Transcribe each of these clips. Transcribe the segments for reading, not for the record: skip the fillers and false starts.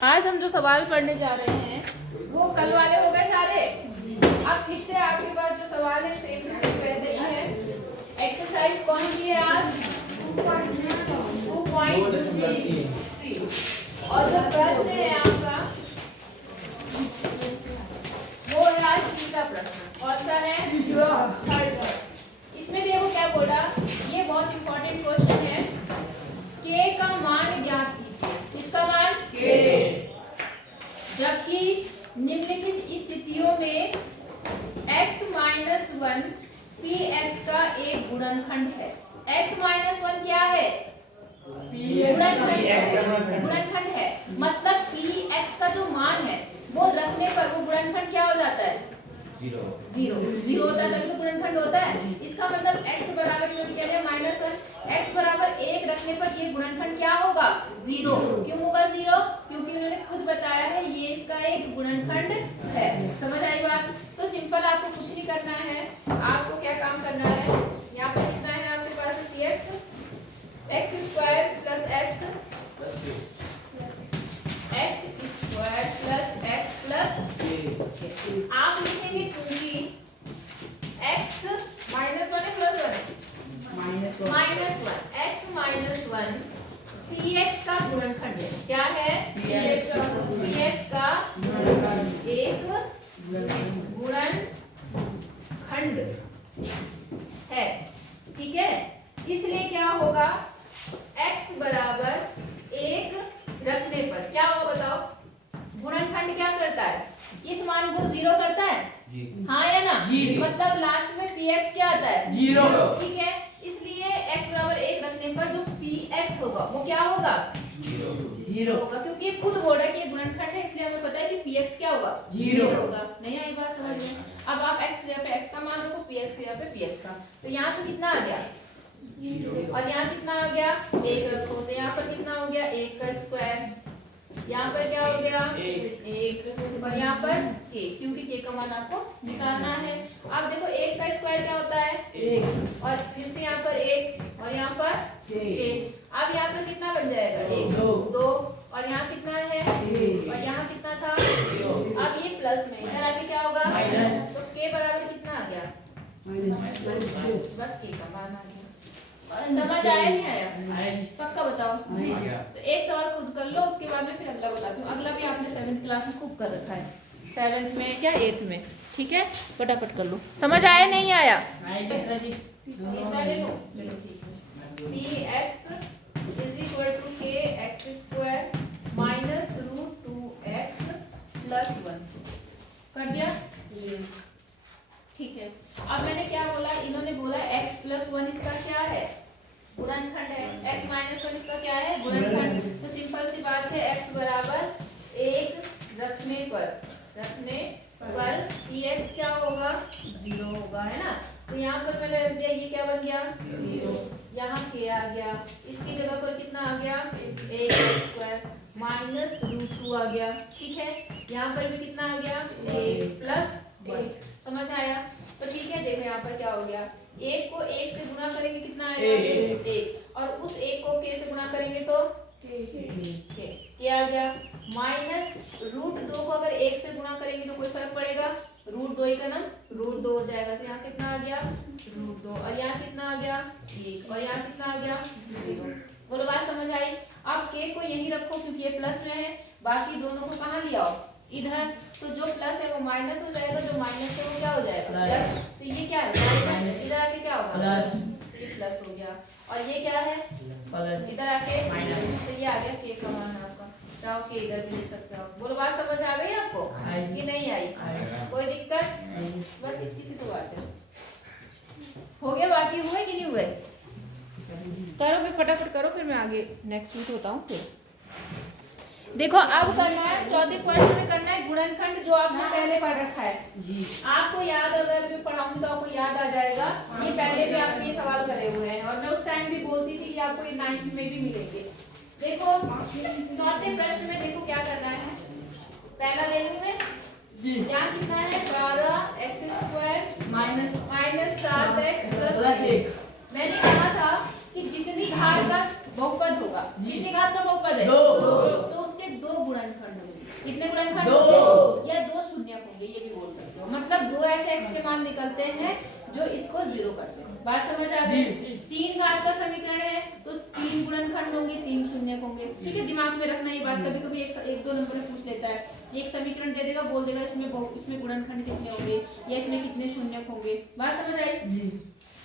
आज हम जो सवाल पढ़ने जा रहे हैं वो कल वाले हो गए सारे। अब फिर से आपके पास जो सवाल है सेम टू सेम वैसे ही है। एक्सरसाइज कौन सी है आज? 2.3 और जो प्रश्न है आपका वो है आज तीसरा प्रश्न। कौन सा है? थर्ड। इसमें भी वो क्या बोला, ये बहुत इंपॉर्टेंट क्वेश्चन है। के का मान ज्ञात कीजिए। किसका मान? के। जबकि निम्नलिखित स्थितियों में x-1 px का एक गुणनखंड है। x-1 क्या है? गुणनखंड है। मतलब px का जो मान है वो रखने पर वो गुणनखंड क्या हो जाता है? जीरो होता है, तभी तो गुणनखंड होता है। इसका मतलब x बराबर -1, x बराबर 1 रखने पर ये गुणनखंड क्या होगा? जीरो। क्यों होगा जीरो? क्योंकि उन्होंने खुद बताया है ये इसका एक गुणनखंड है। समझ आई बात? तो सिंपल, आपको कुछ नहीं करना है। आपको क्या काम करना है, यहाँ पर कितना है आपके पास? px x² plus x square plus x plus आप लिखेंगे चूंकि x -1 है प्लस 1 -1 3x का गुणनखंड है। क्या है? 3x का एक गुणनखंड है। ठीक है, इसलिए क्या होगा? x बराबर 1 रखने पर क्या होगा बताओ? गुणनखंड क्या करता है? इस मान को 0 करता है। हाँ या ना? मतलब लास्ट में px क्या आता है? 0। ठीक है, इसलिए x बराबर 1 रखने पर जो px होगा वो क्या होगा? 0 होगा। क्योंकि खुद बोल रहा है कि ये गुणनखंड है, इसलिए हमें पता है कि px क्या होगा? 0 होगा। नहीं आई बात समझ में? अब आप x जगह पे x का मान रखो, px जगह पे px का। तो यहाँ तो कितना आ गया? 0। और यहाँ कितना आ गया? 1 रखो, तो यहाँ पर कितना हो गया? 1 का स्क्वायर। यहाँ पर क्या हो गया? 1 और यहाँ पर k, क्योंकि k का मान आपको निकालना है। अब देखो 1 का स्क्वायर क्या होता है? 1 और फिर से यहाँ पर 1 और यहाँ पर k। अब यहाँ पर कितना बन जाएगा? 1 2 और यहाँ कितना है? और यहाँ कितना था? 0। अब ये प्लस में इधर आके क्या होगा? माइनस। तो k बराबर कितना आ गया? बस k का मान आ गया। समझ आया नहीं आया? पक्का बताओ। तो एक सवाल खुद कर लो, उसके बाद में फिर अगला बताती हूँ। अगला भी आपने 7th क्लास में खूब कर रखा है, 7th में क्या 8th में। ठीक है, फटाफट कर लो। समझ आया नहीं आया? तीसरा ले लो। चलो ठीक है, px = kx² -√2x + 1 कर दिया। ठीक है, अब मैंने क्या बोला? इन्होंने बोला x + 1 इसका क्या है? गुणनखंड है। x - 1 इसका क्या है? गुणनखंड। तो सिंपल सी बात है, x बराबर 1 रखने पर px क्या होगा? 0 होगा, है ना? तो यहाँ पर मैंने रख दिया, ये क्या बन गया? 0। यहाँ k आ गया, इसकी जगह पर कितना आ गया? 1² -√2 आ गया। ठीक है, यहाँ पर भी कितना आ गया? 1 + 1। समझ आया? तो ठीक है, देखो यहाँ पर क्या हो गया? 1 को 1 से गुणा करेंगे कितना आएगा? 1 और उस 1 को k से गुणा करेंगे तो k आ गया। -√2 को अगर 1 से गुणा करेंगे तो कोई फर्क पड़ेगा? √2 का नाम √2 हो जाएगा। तो यहाँ कितना आ गया? √2 और यहाँ कितना आ गया? 1 और यहाँ कितना आ गया? 0। बोलो, बात समझ आई? अब k को यहीं रखो क्योंकि ये प्लस में है, बाकी दोनों को कहाँ लिया आओ? इधर। तो जो प्लस है वो माइनस हो जाएगा, जो माइनस है वो क्या हो जाएगा? प्लस। तो ये क्या है? माइनस। इधर आके क्या होगा? प्लस। ये प्लस हो गया और ये क्या है? प्लस। इधर आके माइनस। तो ये आ गया k का मान आपका। चाहो k इधर भी ले सकते हो। बोलो, बात समझ आ गई आपको कि नहीं आई? कोई दिक्कत? बस इतनी सी तो बात है। हो गया? बाकी हुए कि नहीं हुए? करो फिर, फटाफट करो, फिर मैं आगे नेक्स्ट वीक बताऊँ। फिर देखो, अब करना है चौथे पॉइंट में करना है गुणनखंड, जो आपने पहले पढ़ रखा है जी। आपको याद, अगर मैं पढ़ाऊंगी तो आपको याद आ जाएगा। ये पहले भी आपने ये सवाल करे हुए हैं और मैं उस टाइम भी बोलती थी कि आपको ये 9th में भी मिलेंगे। देखो चौथे प्रश्न में देखो क्या करना है। पहला ले लूं मैं, यहाँ कितना है? 12x² -7x + 1। मैंने कहा था कि जितनी घात का बहुपद होगा, कितनी घात का बहुपद है? 2। तो उसके 2 गुणनखंड होंगे? कितने गुणनखंड? दो। या 2 शून्यक होंगे, ये भी बोल सकते हो। मतलब 2 ऐसे x के मान निकलते हैं जो इसको 0 करते हैं। बात समझ आ गई? 3 घात का समीकरण है तो 3 गुणनखंड होंगे, 3 शून्यक होंगे। ठीक है, दिमाग में रखना ये बात। कभी कभी एक दो नंबर में पूछ लेता है, एक समीकरण दे देगा, बोल देगा इसमें गुणनखंड कितने होंगे या इसमें कितने शून्यक होंगे। बात समझ आई?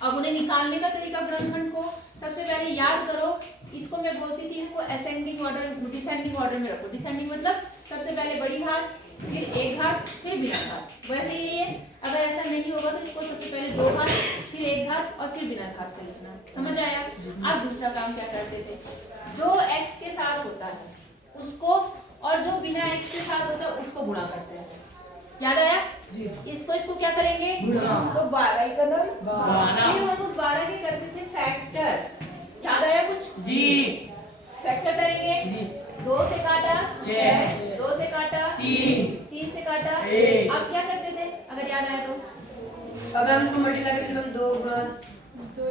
अब उन्हें निकालने का तरीका गुणनखंड को सबसे पहले याद करो। इसको मैं बोलती थी, इसको असेंडिंग ऑर्डर, डिसेंडिंग ऑर्डर में रखो। डिसेंडिंग मतलब सबसे पहले बड़ी घात, फिर एक घात, फिर बिना घात। वैसे ही ये अगर ऐसा नहीं होगा तो इसको सबसे पहले 2 घात, फिर एक घात और फिर बिना घात का लिखना। समझ आया? अब दूसरा काम क्या करते थे, जो x के साथ होता है उसको और जो बिना x के साथ होता है उसको गुणा करते हैं। याद आया? इसको क्या करेंगे? तो 12 ही कदम, फिर हम उस 12 के करते थे फैक्टर। याद आया कुछ? फैक्टर करेंगे। 2 से काटा 6, 2 से काटा 3 से काटा 1। अब क्या करते थे अगर याद आया तो? अब हम इसको मल्टीप्लाई करके हम 2 गुणा 2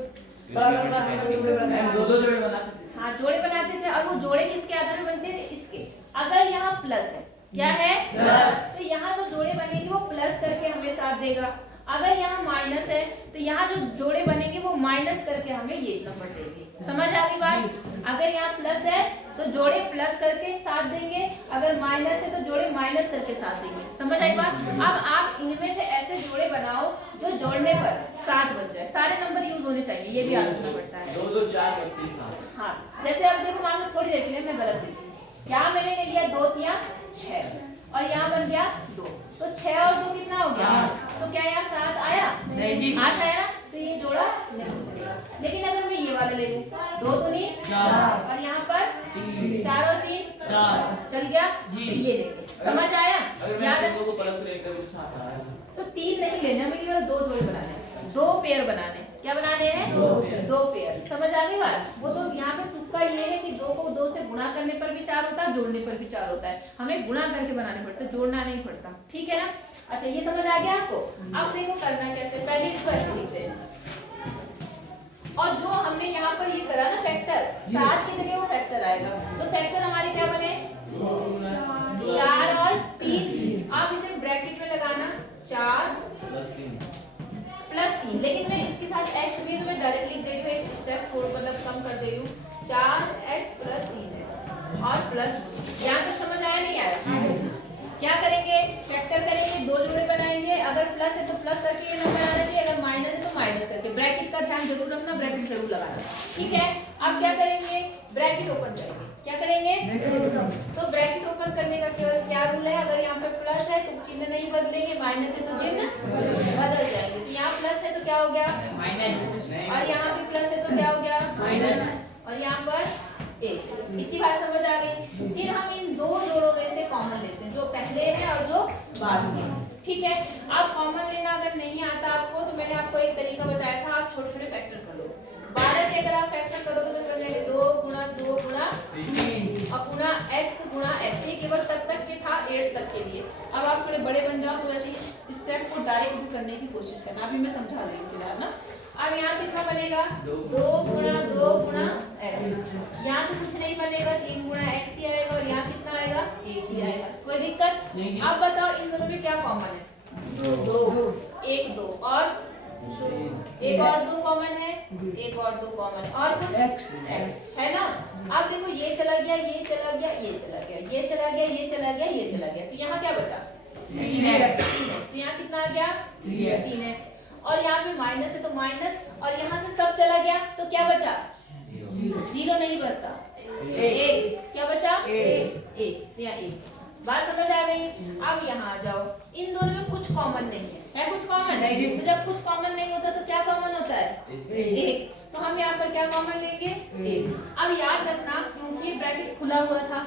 जोड़े बनाते थे। हाँ, जोड़े बनाते थे। और वो जोड़े किसके आधार पर बनते थे? इसके। अगर यहाँ प्लस है, क्या है? प्लस। तो यहाँ जो जोड़े बनेंगे वो प्लस करके हमें साथ देगा। अगर यहाँ माइनस है तो यहाँ जो जोड़े बनेंगे वो माइनस करके हमें ये नंबर देंगे। समझ आ गई बात? अगर यहाँ प्लस है तो जोड़े प्लस करके साथ देंगे, अगर माइनस है तो जोड़े माइनस करके साथ देंगे। समझ आई बात? अब आप इनमें से ऐसे जोड़े बनाओ जो जोड़ने पर 7 बन जाए। सारे नंबर यूज होने चाहिए, ये भी याद रखना पड़ता है। 2 2 4 32। हाँ, जैसे अब देखो, मान लो थोड़ी देर के लिए मैं गलत लिखी, यहाँ मैंने ले लिया 2 3 6 और यहाँ बन गया 2, तो 6 और 2 कितना हो गया? तो क्या यहाँ 7 आया? नहीं जी। 8 आया, तो ये जोड़ा नहीं चलेगा। लेकिन अगर मैं ये वाला ले लूं, 2 दूनी 4 और यहाँ पर 4 और 3 4 चल गया, तो ये लेंगे। समझ आया? याद है? 2 को प्लस लेकर 7 आया तो 3 नहीं लेने, हमें केवल 2 जोड़े बनाने हैं, 2 पेयर बनाने। क्या बनाने हैं? 2 पेयर। समझ आ गई बात? वो तो यहाँ पे तुक्का ये है कि 2 को 2 से गुणा करने पर भी 4 होता है, जोड़ने पर भी 4 होता है। हमें गुणा करके बनाने पड़ते, जोड़ना नहीं पड़ता। ठीक है ना? अच्छा, ये समझ आ गया आपको? अब देखो करना कैसे। पहले इसको ऐसे लिखते हैं और जो हमने यहाँ पर ये करा ना फैक्टर, 7 की जगह वो फैक्टर आएगा। तो फैक्टर हमारे क्या बने? 4 और 3। आप इसे ब्रैकेट में लगाना, 4 प्लस 3। लेकिन मैं इसके साथ x भी तो मैं डायरेक्ट लिख दे रही हूँ, एक स्टेप छोड़ मतलब कम कर दे रही हूँ। 4x प्लस 3x और प्लस। यहाँ तक समझ आया नहीं आया? क्या करेंगे? फैक्टर करेंगे, 2 जोड़े बनाएंगे। अगर प्लस है तो प्लस करके ये नंबर आना चाहिए, अगर माइनस है तो माइनस करके। ब्रैकेट का ध्यान जरूर रखना, ब्रैकेट जरूर लगाना। ठीक है? अब क्या करेंगे? ब्रैकेट ओपन करेंगे। क्या करेंगे? तो ब्रैकेट ओपन करने का केवल क्या रूल है? अगर यहाँ पे प्लस है तो चिन्ह नहीं बदलेंगे, माइनस है तो चिन्ह बदल जाएंगे। तो यहाँ प्लस है तो क्या हो गया? माइनस। और यहाँ पे प्लस है तो क्या हो गया? माइनस। और यहाँ पर 1। इतनी बात समझ आ गई? फिर हम इन 2 जोड़ों में से कॉमन लेते हैं, जो पहले है और जो बाद में। ठीक है? अब कॉमन लेना अगर नहीं आता आपको तो मैंने आपको एक तरीका बताया था, आप छोटे छोटे फैक्टर कर लो। 12 के अगर आप फैक्टर करोगे तो बनेंगे 2 गुणा 2 गुणा 3 और गुणा x गुणा x। ये केवल तब तक के था, 8 तक के लिए। अब आप थोड़े बड़े बन जाओ तो वैसे इस स्टेप को डायरेक्ट भी करने की कोशिश करना। अभी मैं समझा रही हूँ फिलहाल ना। अब यहाँ कितना बनेगा? 2 गुणा 2 गुणा x। यहाँ तो कुछ नहीं बनेगा, 3 गुणा x ही आएगा। और यहाँ कितना आएगा? 1 ही आएगा। कोई दिक्कत? अब बताओ इन दोनों में क्या कॉमन है? 2 1 2 और एक और 2 कॉमन है, एक और 2 कॉमन है और कुछ x है ना? अब देखो ये चला गया, ये चला गया, ये चला गया, ये चला गया, ये चला गया, ये चला गया। तो यहाँ क्या बचा? 3x। तो यहाँ कितना आ गया? 3x। और यहाँ पे माइनस है तो माइनस, और यहाँ से सब चला गया तो क्या बचा? 0 नहीं बचता, 1। क्या बचा? 1। यहाँ 1। बात समझ आ गई? अब यहाँ आ जाओ, इन दोनों में कुछ कॉमन नहीं है कुछ कॉमन? तो जब कुछ कॉमन नहीं होता तो क्या कॉमन होता है? 1। तो हम यहाँ पर क्या कॉमन लेंगे? 1। अब याद रखना, क्योंकि ब्रैकेट खुला हुआ था,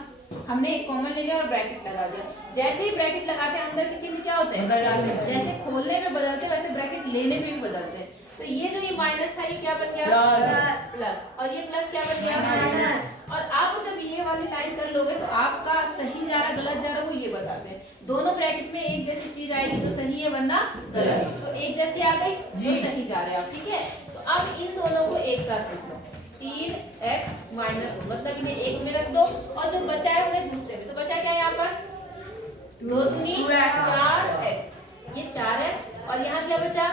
हमने एक कॉमन ले लिया और ब्रैकेट लगा दिया। जैसे ही ब्रैकेट लगाते हैं अंदर के चिन्ह क्या होते हैं? जैसे खोलने में बदलते वैसे ब्रैकेट लेने में भी बदलते हैं। तो ये जो ये माइनस था ये क्या बन गया? प्लस। और ये प्लस क्या बन गया? माइनस। और आप जब ये वाली लाइन कर लोगे तो आपका सही जा रहा गलत जा रहा वो ये बताते हैं। दोनों ब्रैकेट में एक जैसी चीज आएगी तो सही है वरना गलत। तो एक जैसी आ गई तो सही जा रहे हैं आप। ठीक है? तो अब इन दोनों को एक साथ लिख लो। 3x माइनस 2, मतलब इन्हें एक में रख दो और जो बचा है उन्हें दूसरे में। तो बचा क्या है यहाँ पर 2 दूनी 4x, ये 4x और यहाँ क्या बचा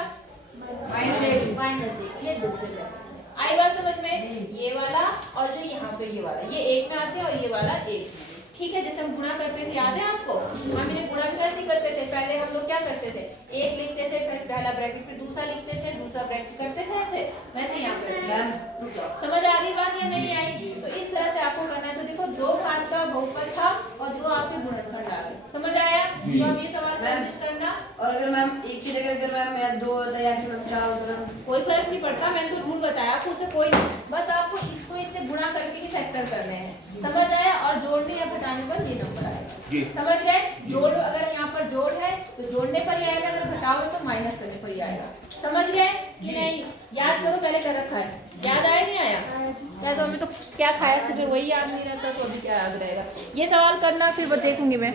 -1, ये दूसरे में। आई बात समझ में? ये वाला और जो यहाँ पे ये वाला, ये एक में आते हैं और ये वाला एक में। ठीक है, जैसे हम गुणा करते थे, याद है आपको? हम इन्हें गुणा भी कैसे करते थे? पहले हम लोग क्या करते थे, एक लिखते थे, फिर पहला ब्रैकेट, फिर दूसरा लिखते थे, दूसरा ब्रैकेट करते थे, ऐसे वैसे यहाँ पे। समझ आ रही बात या नहीं आई? तो इस तरह से आपको करना है। तो देखो, दो घात का बहुपद था और दो आपके गुणनखंड आ गए। समझ आया? तो अब ये सवाल कोशिश करना। और अगर मैम एक की जगह अगर मैम 2 होता है या फिर मैम 4 होता है, कोई फर्क नहीं पड़ता, मैंने तो रूल बताया आपको, उससे कोई बस आपको इसको इससे गुणा करके ही फैक्टर करने हैं। समझ आया? और जोड़ने या घटाने पर ये नंबर आएगा। समझ गए? जोड़, अगर यहाँ पर जोड़ है तो जोड़ने पर ही आएगा, अगर घटाओ तो माइनस करने पर ही आएगा। समझ गए कि नहीं? याद करो पहले क्या रखा है, याद आया नहीं आया? क्या तो हमें तो क्या खाया सुबह वही याद नहीं रहता, तो अभी क्या याद रहेगा? ये सवाल करना, फिर वो देखूंगी मैं।